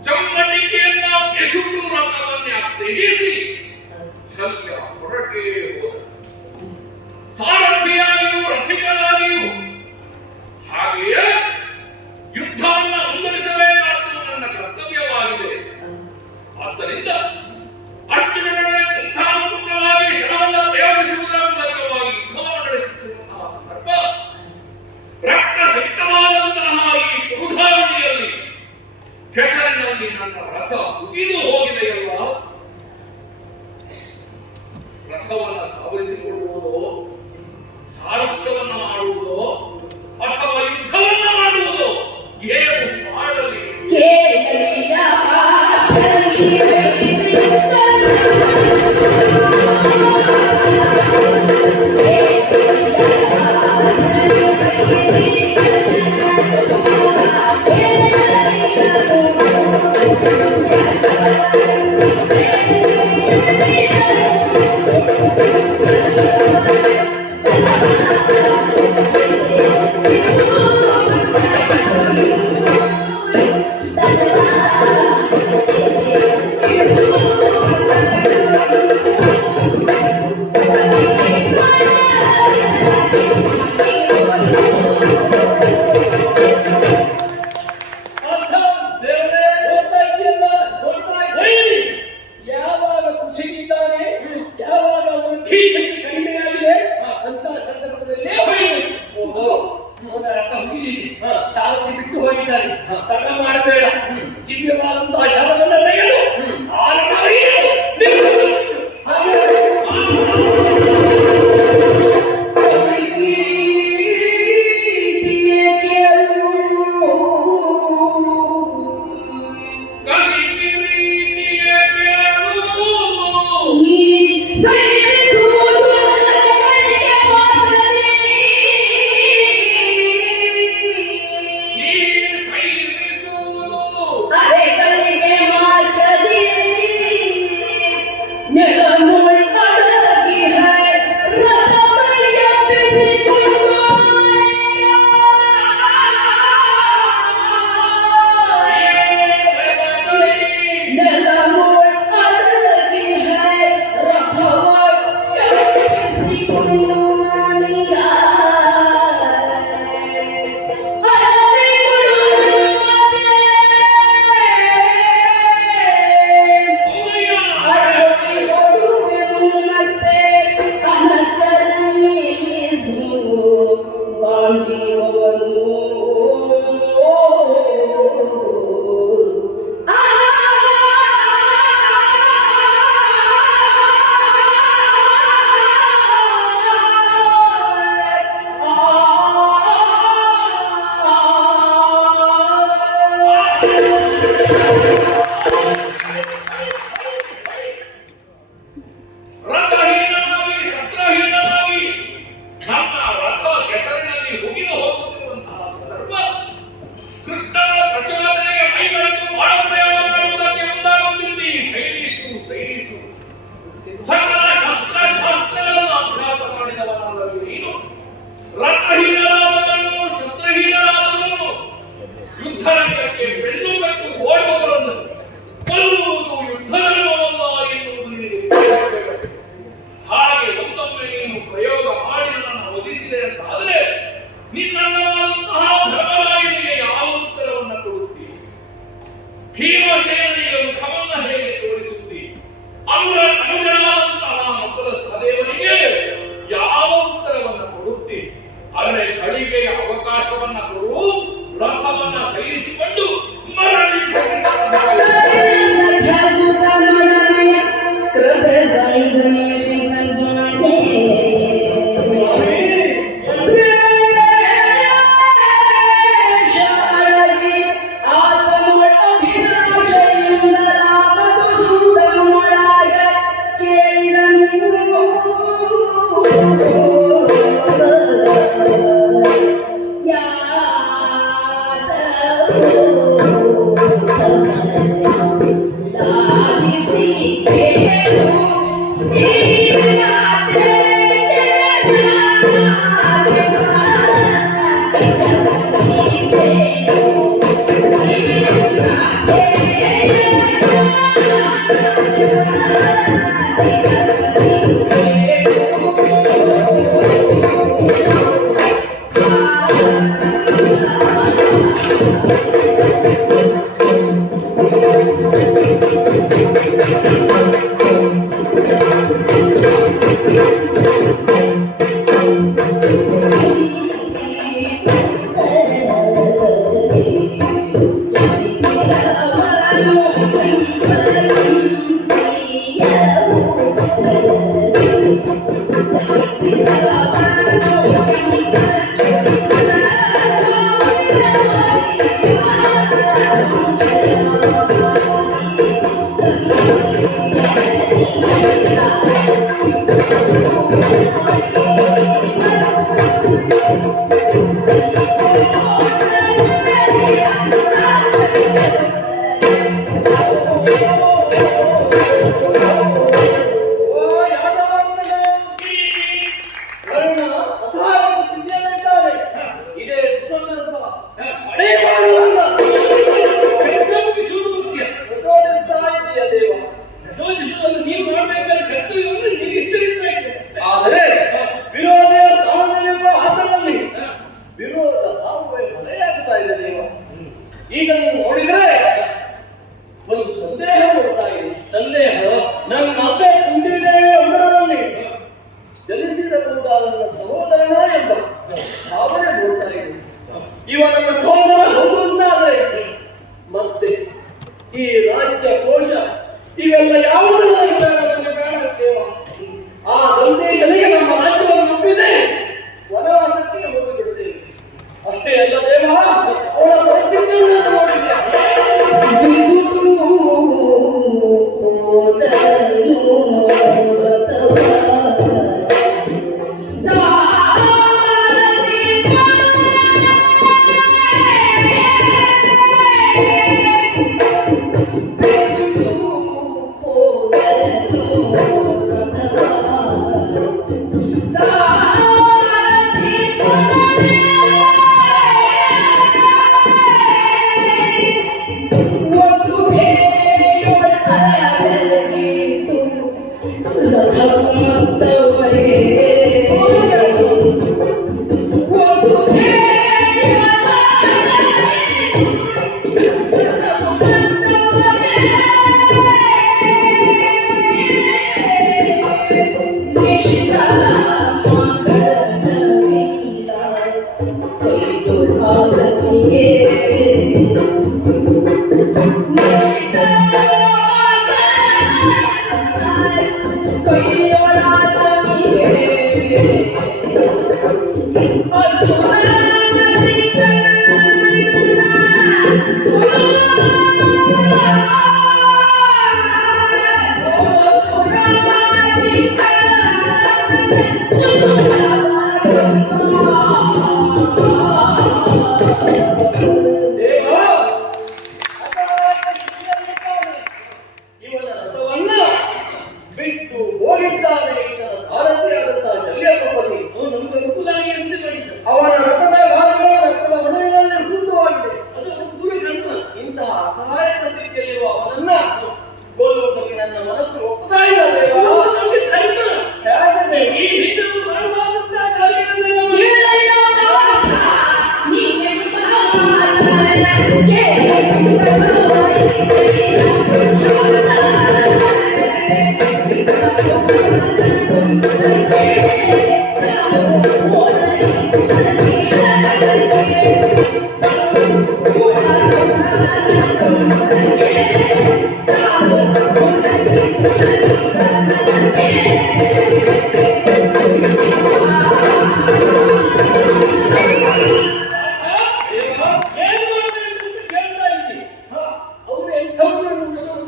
ಚಮ್ಮಟಿಕೆಯನ್ನ ಬೆಸುಕು ರಥವನ್ನ ತ್ಯಜಿಸಿ ಶಲ್ಯ ಹೊರಟೇ ಹೋದ. ಸಾರಥಿಯಾಗಿಯೂ ರಥಿಕನಾಗಿಯೂ ಹಾಗೆಯೇ ಯುದ್ಧವನ್ನು ಮುಂದುವರಿಸಬೇಕಾದ್ದು ನನ್ನ ಕರ್ತವ್ಯವಾಗಿದೆ. ಆದ್ದರಿಂದ ಅರ್ಜುನನೊಡನೆ ಮುಖಾಮುಖವಾಗಿ ರಥವನ್ನು ಸಾವರಿಸಿಕೊಳ್ಳುವುದೋ, ಸಾರಥ್ಯವನ್ನು ಮಾಡುವುದೋ, ಅಥವಾ ಯುದ್ಧವನ್ನು ಮಾಡುವುದೋ ಏನು ಮಾಡಲಿ? ಕೇಳಿಯ ಅರ್ಥ ದೇವರೇ, ಹೋಗ್ತಾ ಇದೆಯಲ್ಲ. ಕೊಡ್ತಾ ಇದ್ದೆ. ವೈರಿ ಯಾವಾಗ ಖುಷಿಗಿದ್ದಾನೆ, ಯಾವಾಗ ವೃದ್ಧಿ ಶಕ್ತಿ ಕಡಿಮೆಯಾಗಿದೆ ಅಂತ ಸಂದರ್ಭದಲ್ಲೇ ಹೊಡಿಬೇಕು. ಅವನ ರಥ ಹುಗಿಲಿದೆ, ಸಾರಥಿ ಬಿಟ್ಟು ಹೋಗಿದ್ದಾನೆ. ಸರ ಮಾಡಬೇಡ, ದಿವ್ಯವಾದಂತಹ ಶರವನ್ನು ತೆಗೆದು ಆ ರಥ ಹೊಯ್ಯಲು ಕಲಿತಿರೀಟಿಯ ಬೇರು ನೀ ಸೈರಿಸುವುದು ರಥಹೀನನಾಗಿ ಶಸ್ತ್ರಹೀನನಾಗಿ ನಮ್ಮ ರಥ ಕೆಸರಿನಲ್ಲಿ ಮುಗಿದು ಹೋಗುತ್ತಿರುವಂತಹ ಸಂದರ್ಭ ಕೃಷ್ಣನ ಪ್ರಚೋದನೆಗೆ ಮೈಗಳನ್ನು ಬಹಳ ಪ್ರಯೋಗ ಮಾಡುವುದಕ್ಕೆ ಮುಂದಾಗುತ್ತಿದ್ದಿ. ಸೈರಿಸು ಸಕಲ ಶಸ್ತ್ರಶಾಸ್ತ್ರಗಳನ್ನು ಅಭ್ಯಾಸ ಮಾಡಿದವನಾದರೂ ನೀನು ರಥಹೀನರಾದವನು ಶಸ್ತ್ರಹೀನರಾದವನು ಯುದ್ಧರಂಗಕ್ಕೆ ಬೆನ್ನುಗಟ್ಟು ಓಡುವವರನ್ನು ಕೊಲ್ಲುವುದು ಯುದ್ಧಧರ್ಮವಲ್ಲ ಎನ್ನುವುದು ನಿನಗೆ ತಿಳಿಯಬೇಕು. ಹಾಗೆ ಒಂದೊಮ್ಮೆ ನೀನು ಪ್ರಯೋಗ ಮಾಡಿ ನನ್ನನ್ನು ಒದಿಸಿದೆ ಅಂತಾದರೆ ನಿನ್ನನ್ನವಾದಂತಹ ಧರ್ಮರಾಯನಿಗೆ ಯಾವ ಉತ್ತರವನ್ನು ಕೊಡುತ್ತಿ? ಭೀಮಸೇನಿಗೆ ಮುಖವನ್ನು ಹೇಗೆ ತೋರಿಸುತ್ತಿ? ಅನುಜರಾದಂತಹ ಮಕ್ಕಳ ಸಹದೇವನಿಗೆ ಯಾವ ಉತ್ತರವನ್ನು ಕೊಡುತ್ತಿ? ಆದರೆ ಕಳಿಗೆಯ ಅವಕಾಶವನ್ನ ಕೊಡು, ರಥವನ್ನ ಸಹಿಸಿಕೊಂಡು ಮರಳಿ Thank you. ಪ್ರಚೋದಿಸುವುದು ಮುಖ್ಯ. ಪ್ರಚೋದಿಸುವುದು ನೀವು ಮಾಡಬೇಕಾದ ಕರ್ತವ್ಯವನ್ನು ನೀವು ಎಚ್ಚರಿಸ್ತಾ ಇದ್ದೀರಿ. ಆದರೆ ವಿರೋಧಿಯ ಸ್ಥಾನದಲ್ಲಿರುವ ಆತನಲ್ಲಿ ವಿರೋಧ ಭಾವವೇ ಮರೆಯಾಗ್ತಾ ಇದೆ ದೇವ. ಈಗ ನೀವು ನೋಡಿದ್ರೆ ಒಂದು ಸಂದೇಹ ಬರ್ತಾ ಇದೆ. ಸಂದೇಹ ನನ್ನ ಅಬ್ಬೆ ಕುಂತಿದ್ದೇವೆ ಉದರದಲ್ಲಿ ಜನಿಸಿರಬಹುದಾದ ನನ್ನ ಸಹೋದರನೋ ಎಂಬ ಭಾವನೆ ಬರ್ತಾ ಇದೆ. ಇವ ನನ್ನ ಸಹೋದರ ಹೌದಂತಾದ್ರೆ ಮತ್ತೆ ಈ ರಾಜ್ಯ ಕೋಶ ಇವೆಲ್ಲ ಯಾವುದೂ ಬೇಡ ದೇವ. ಆ ದಂತೇಶನಿಗೆ ನಮ್ಮ ರಾಜ್ಯವನ್ನು ಒಪ್ಪಿದೆ ವನವಾಸಕ್ಕೆ ಹೋಗಿಬಿಡುತ್ತೇವೆ. ಅಷ್ಟೇ ಅಲ್ಲ ದೇವ, ಅವರ ಪರಿಸ್ಥಿತಿಯನ್ನು ನೋಡಿದೆ. ಇವನ ರಥವನ್ನ ಬಿಟ್ಟು ಹೋಗಿದ್ದಾನೆ ಇದರ ಸಾರಥಿಯಾದಂತಹ ಶಲ್ಯಪತಿ. ನಮ್ಗೆ ರೂಪದಾಗಿ ಅಂತ ಮಾಡಿದ್ದು. ಅವನ ರಥದ ಭಾಗಗಳು ರಕ್ತದ ಮಡುವಿನಲ್ಲಿ ಹೂತವಾಗಿದೆ. ಅದು ಪೂರ ಕರ್ಮ. ಇಂತಹ ಅಸಹಾಯಕ ಸ್ಥಿತಿಯಲ್ಲಿರುವ ಅವನನ್ನ ಕೊಲ್ಲುವುದಕ್ಕೆ ನನ್ನ ಮನಸ್ಸು ಒಪ್ಪುತ್ತಾ ಇಲ್ಲ ದೇವ. ನಮ್ಗೆ ಕರ್ಮ. ಹೇಗೆ ದೇವ? ಈ ಹಿಂದೆ ಮಾಡಬಾರದಂತಹ ಕಾರ್ಯಗಳನ್ನೆಲ್ಲ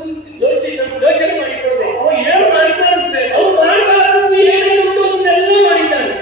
ಯೋಚನೆ ಮಾಡಿಕೊಳ್ಳಬೇಕು. ಅವ ಏನು ಮಾಡಿದ್ದಾನಂತೆ? ಅವ್ರು ಮಾಡಬಾರದು ಏನೇನು ಮಾಡಿದ್ದಾನೆ.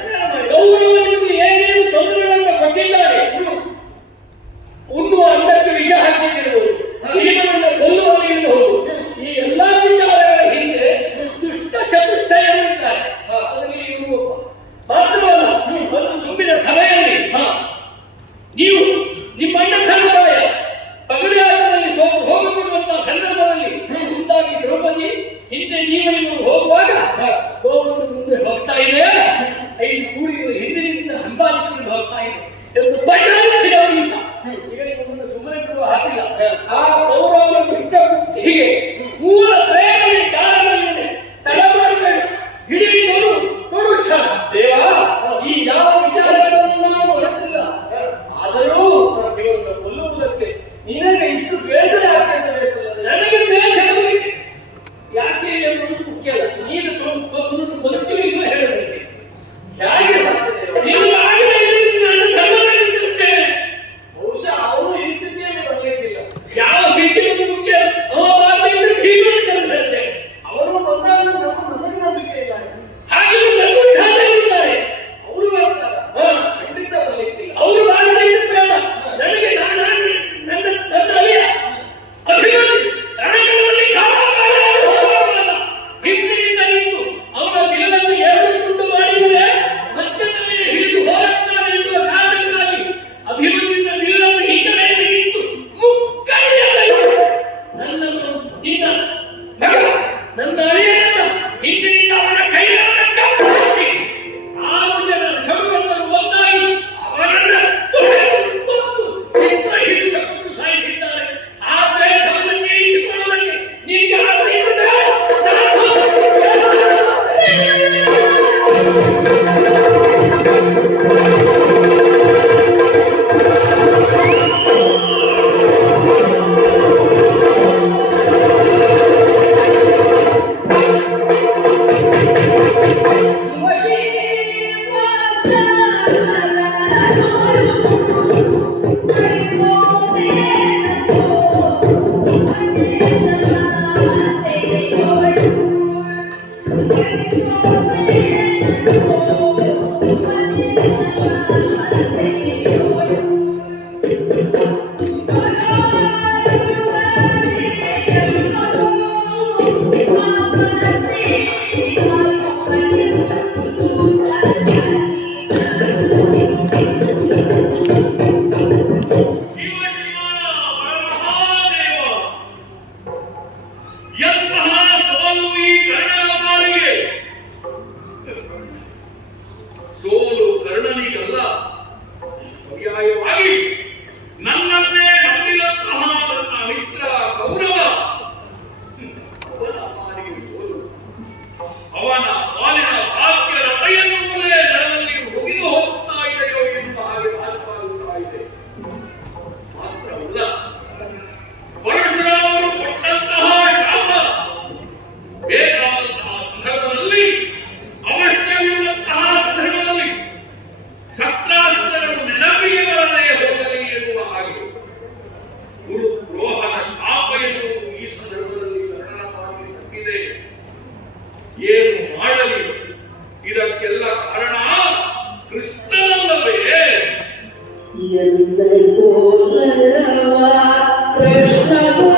ಶಿವ ಶಿವ ಪರಮಹಾದೇವ, ಎಂತಹ ಸೋಲು ಈ ಕರ್ಣನ ಪಾಲಿಗೆ. ಸೋಲು ಕರ್ಣನಿಗಲ್ಲ, ಪರ್ಯಾಯವಾಗಿ ನನ್ನನ್ನೇ ನಂಬಿದಂತಹ ನನ್ನ ಮಿತ್ರ ಕೌರವ, ಅವನ ಪಾಲಿಗೆ ಸೋಲು. ಅವನ ಪಾಲಿನ ಭಾಗ್ಯ ರಥ ಎನ್ನುವುದೇ ನೆಲದಲ್ಲಿ ಮುಗಿದು ಹೋಗುತ್ತಾ ಇದೆಯೋ ಎಂಬ ಹಾಗೆ ಮಾತನಾಡುತ್ತಾ ಇದೆ. ಮಾತ್ರವಲ್ಲ, ಪರಶುರಾಮರು ಕೊಟ್ಟಂತಹ ಶಾಪ ಬೇಕಾದಂತಹ ಸಂದರ್ಭದಲ್ಲಿ, ಅವಶ್ಯವಿರುವಂತಹ ಸಂದರ್ಭದಲ್ಲಿ ಶಸ್ತ್ರಾಸ್ತ್ರಗಳು ನೆನಪಿಗೆ ಬರದೇ ಹೋಗಲಿ ಎನ್ನುವ ಹಾಗೆ ಗುರು ದ್ರೋಹನ ಶಾಪ ಎನ್ನುವುದು ಈ ಸಂದರ್ಭದಲ್ಲಿ ಕರ್ಣನ ಪಾಲಿಗೆ ತಪ್ಪಿದೆ. ಏನು ಮಾಡಲಿ? ಇದಕ್ಕೆಲ್ಲ ಕಾರಣ ಕೃಷ್ಣನಲ್ಲವೇ? ಎಲ್ಲರಿಗೂ ಲರವ ಕೃಷ್ಣನು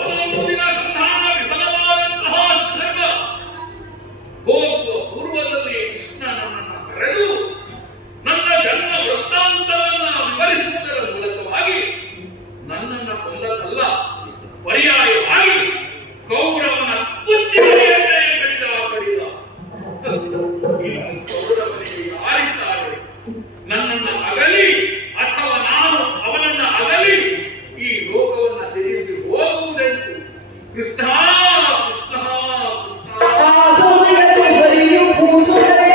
ಅದೊಂದು ದಿನ ಸಂಧಾನ ವಿಫಲವಾದಂತಹ ಸಂದರ್ಭ. ಹೋಗುವ ಪೂರ್ವದಲ್ಲಿ ಕೃಷ್ಣ ನನ್ನನ್ನು ಕರೆದು ನನ್ನ ಜನ್ಮ ವೃತ್ತಾಂತವನ್ನ ವಿವರಿಸುವುದರ ಮೂಲಕವಾಗಿ ನನ್ನನ್ನು ಕೊಂದದ್ದಲ್ಲ, ಪರ್ಯಾಯವಾಗಿ ಕೌರವನ ಕುತ್ತಿಗೆಯನ್ನೇ ಕಡಿದ. ಇನ್ನು ಕೌರವನಿಗೆ ಯಾರಿದ್ದಾರೆ? ನನ್ನನ್ನು ಅಗಲಿ ಅಥವಾ ನಾನು ಅವನನ್ನು ಅಗಲಿ ಈ ಲೋಕವನ್ನ ತ್ಯಜಿಸಿ ಹೋಗುವುದೆಂದು. ಕೃಷ್ಣ ಕೃಷ್ಣ ಕೃಷ್ಣ. ಆ ಸಮಯದಲ್ಲಿ ಬರಿಯು ಕೂಸುತ್ತಲೇ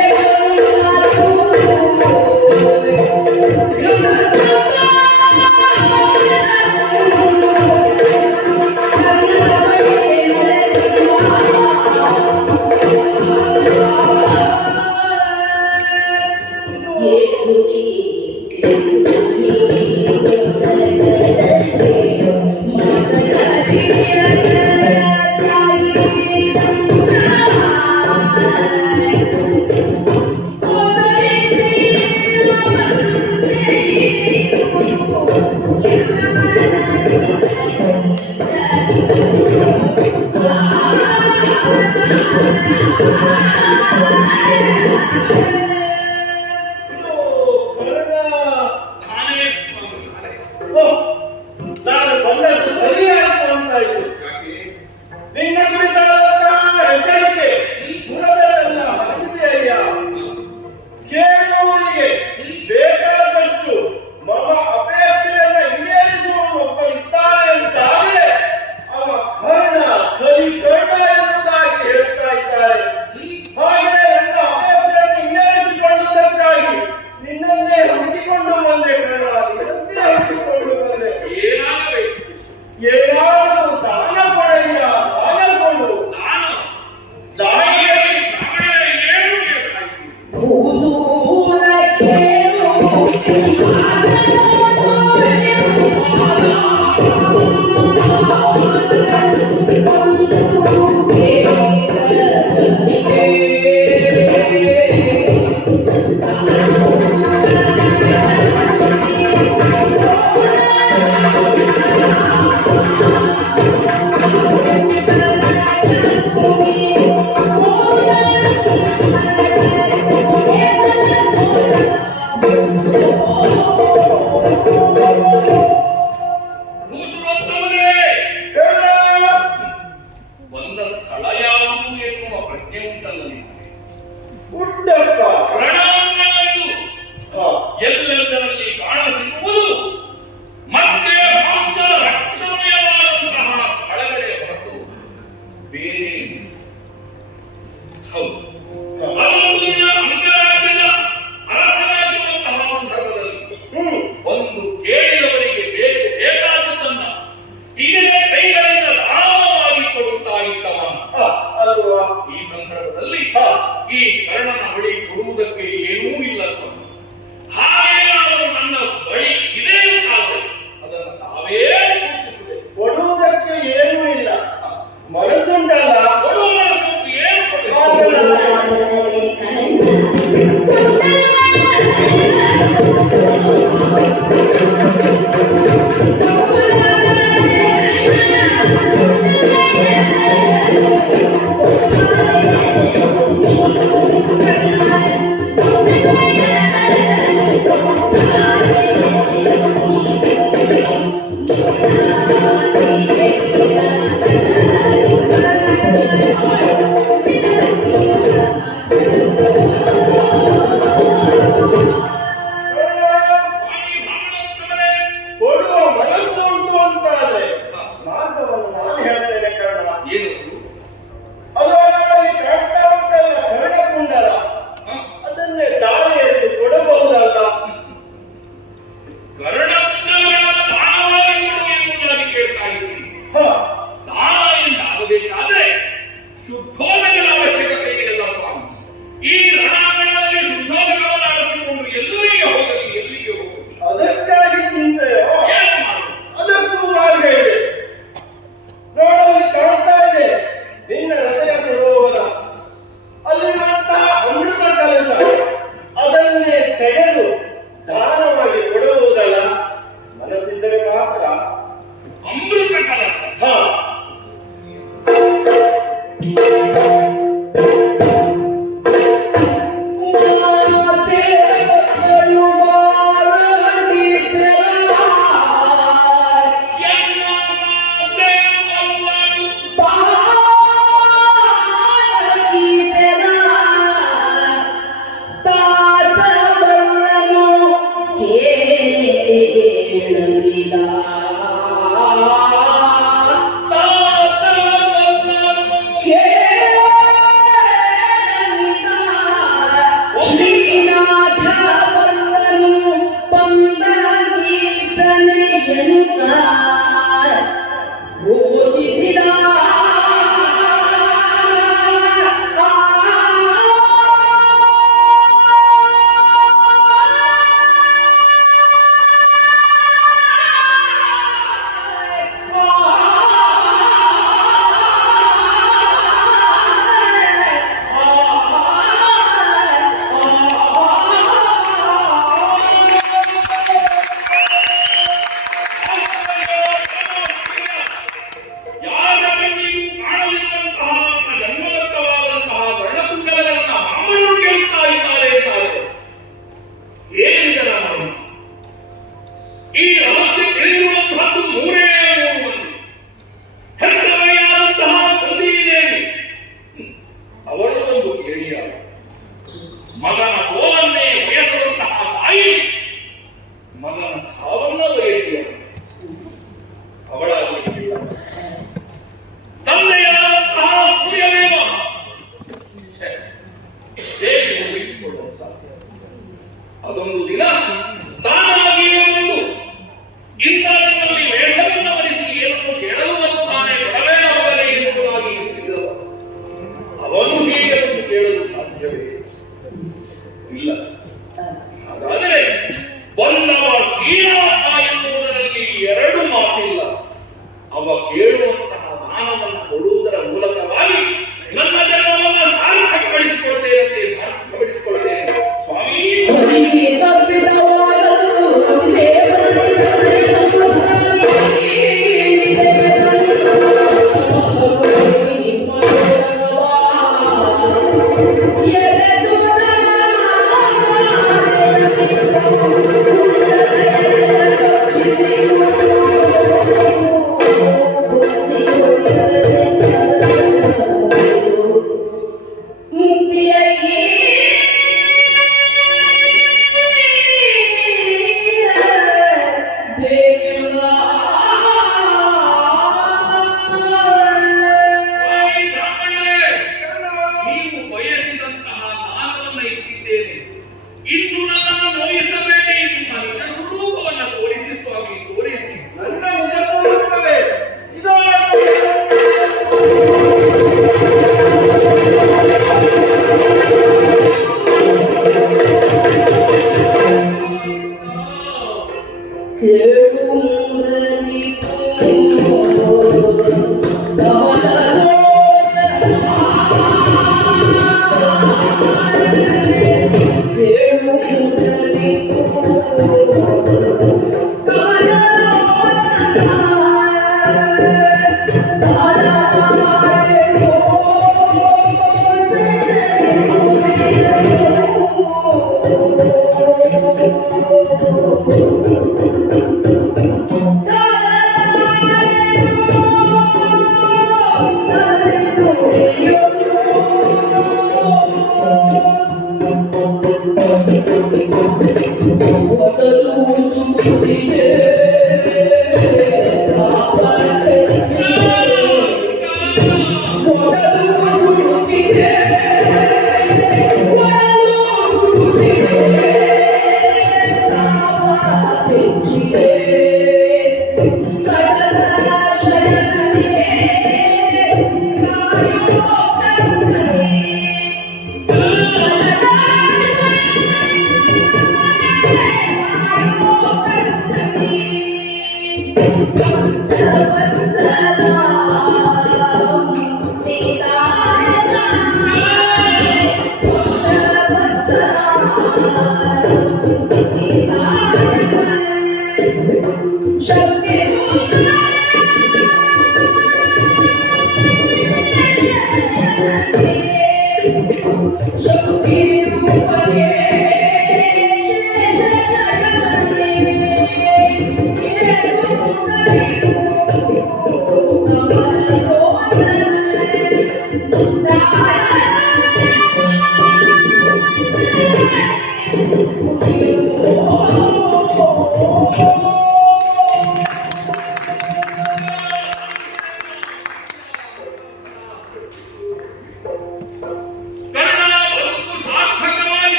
ಈ ಕರ್ಣನ ಬಳಿ ಕೊಡುವುದಕ್ಕೆ ಏನೂ ಇಲ್ಲ ಸ್ವಾಮಿ. ಹಾಗೇನಾದರೂ ನನ್ನ ಬಳಿ ಇದೆ ಅಂತಾದರೆ ಅದನ್ನು ತಾವೇ ಸೂಚಿಸಬೇಕು. ಕೊಡುವುದಕ್ಕೆ ಏನೂ ಇಲ್ಲ, ಮನಸ್ಸುಂಟಲ್ಲ. ಕೊಡುವ ಮನಸ್ಸು ಏನು ಕೊಡಬೇಕು? ಸ್ವಾಮಿ ಮಹಾಮಂತ್ರವರೇ, ಕೊಡುವ ಮನಸ್ಸು ಉಂಟು ಅಂತಾದ್ರೆ ಮಾರ್ಗವನ್ನು ನಾನು ಹೇಳ್ತೇನೆ ಕರ್ಣ. ಏನು ಅದು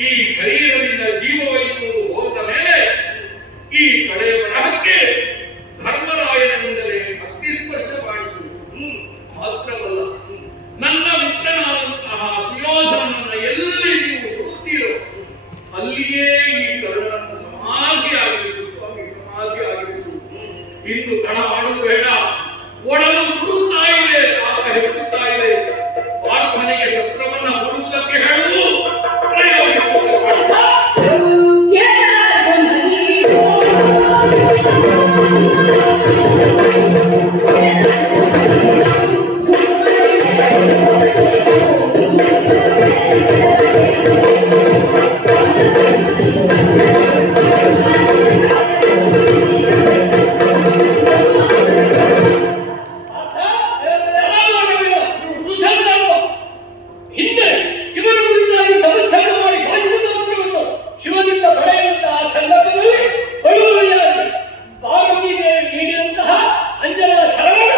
ಈ ಶರೀರದಿಂದ ಜೀವವೈದ್ಯರು ಹೋದ ಮೇಲೆ ಈ ಕಡೆಯ ಬರಹಕ್ಕೆ ಧರ್ಮರಾಯನಿಂದಲೇ ಅಗ್ನಿಸ್ಪರ್ಶ ಮಾಡಿಸುವುದು ಮಾತ್ರವಲ್ಲ, ನನ್ನ ಮಿತ್ರನಾದಂತಹ ಸುಯೋಧನನನ್ನು ಎಲ್ಲಿ ನೀವು ಹುಡುಕ್ತೀರೋ ಅಲ್ಲಿಯೇ ಈ ಕರ್ಣನನ್ನು ಸಮಾಧಿಯಾಗಿರಿಸು ಸ್ವಾಮಿ, ಸಮಾಧಿಯಾಗಿರಿಸು. ಇನ್ನು ತಡ ಮಾಡುವುದು ಬೇಡ. ಒಡಲು ಸುಡುತ್ತಾ ಇದೆ, ತಾಪ ಹೆಚ್ಚುತ್ತಾ ಇದೆ. ಪಾರ್ಥನಿಗೆ ಶಸ್ತ್ರವನ್ನ ಹೂಡುವುದಕ್ಕೆ ಹೇಳುವುದು, ಪ್ರಯೋಗಿಸುವುದಕ್ಕೆ ಹಿಂದೆ ಶಿವನ ಕುರಿತಾಗಿ ತಪಸ್ಸನ್ನ ಮಾಡಿ ಭಾಷಣವನ್ನು ಶಿವನಿಂದ ಪಡೆಯುವಂತಹ ಸಂದರ್ಭದಲ್ಲಿ ಬಳುವಳಿಯಾಗಿ ಪಾರ್ವತಿ ದೇವಿ ನೀಡಿದಂತಹ ಅಂಜನದ ಶರಣ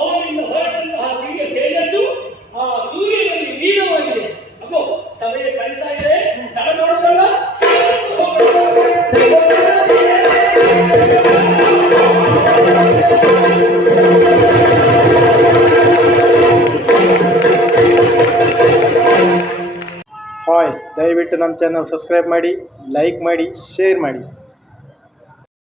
ಅವನಿಂದ ಹೊರಟಂತಹ ದಿವ್ಯ ತೇಜಸ್ಸು ಆ ಸೂರ್ಯನಲ್ಲಿ ಲೀನವಾಗಿದೆ. ಅಗೋ ಸಮಯ ಕಳೀತಾ ಇದೆ, ತಡ ಮಾಡೋದಲ್ಲ. ಹಾಯ್, ದಯವಿಟ್ಟು ನಮ್ಮ ಚಾನಲ್ ಸಬ್ಸ್ಕ್ರೈಬ್ ಮಾಡಿ, ಲೈಕ್ ಮಾಡಿ, ಶೇರ್ ಮಾಡಿ.